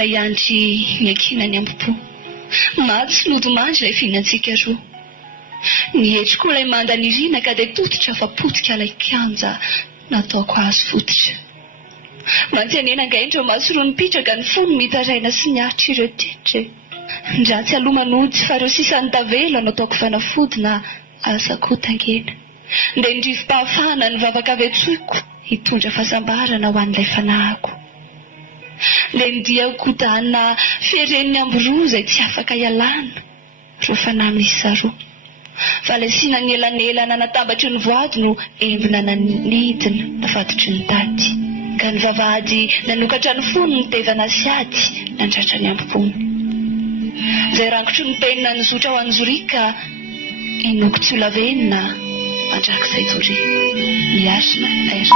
ilay andry miankina ny ambopo. Matsy lodomandry ilay finantsika roa. Nihetry koa ilay mandanirina ka dia tototra fa potika ilay kianja nataoko azy fototra. Mantsanena angaindreo masoroa nipitraka ny fony mitaraina sy niaritra ireo tetre. Ndratsy aloha manody fa ireo sisany tavela nataoko fanafody na asakotangena. Ndia nirivom-pahafahana ny vavaka avetsoko hitondra fahasambarana ho an'ilay fanahako. Ndia nidiako dana firen'ny amboroa izay tsy afaka ialana ro fanahy miisa roa. Fa ilay sinany elanelana natambatry ny voady no embona nanidina nafatotry ny tady. Ka ny vavahady nanokatra ny fony ny tevana sy ady nandratra ny ambopony. Izay rangotry ny penina ny zotra ho anjorika inoko tsy olavenina mandrakizay tory. Miasina RF.